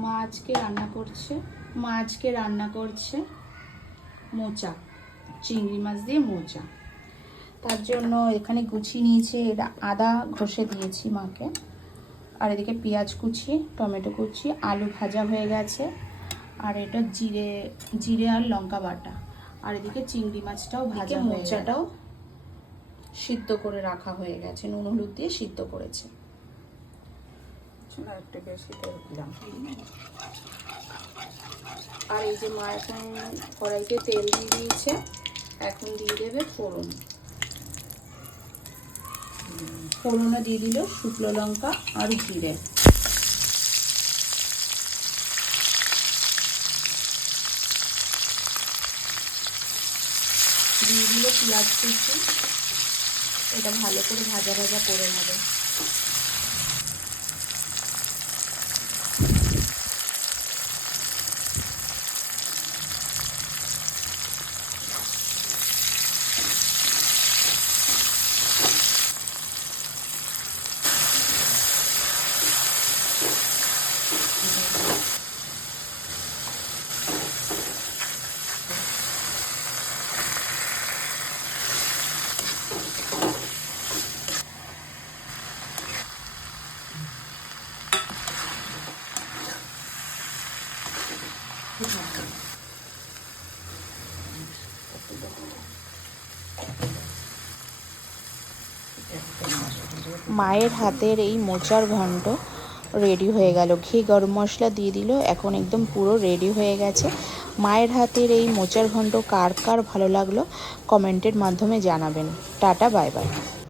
মা আজকে রান্না করছে মোচা, চিংড়ি মাছ দিয়ে মোচা। তার জন্য এখানে গুছিয়ে নিয়েছে, এটা আদা ঘষে দিয়েছি মাকে। আর এদিকে পেঁয়াজ কুচি, টমেটো কুচি, আলু ভাজা হয়ে গেছে। আর এটা জিরে আর লঙ্কা বাটা। আর এদিকে চিংড়ি মাছটাও ভাজা, মোচাটাও সিদ্ধ করে রাখা হয়ে গেছে, নুন হলুদ দিয়ে সিদ্ধ করেছে। একটু বেশি তেল দিলাম। আর এই যে মা এখন কড়াইতে তেল দিয়ে দিয়েছে, এখন দিয়ে দেবে ফোড়ন। ফোড়নে দিয়ে দিল শুকনো লঙ্কা আর জিরে। দিয়ে দিল পেঁয়াজ কুচি, এটা ভালো করে ভাজা ভাজা করে নেবে। মায়ের হাতের এই মোচার ঘন্ট রেডি হয়ে গেল। ঘি গরম মশলা দিয়ে দিল, এখন একদম পুরো রেডি হয়ে গেছে। মায়ের হাতের এই মোচার ঘন্ট কার কার ভালো লাগলো কমেন্টের মাধ্যমে জানাবেন। Tata, bye bye.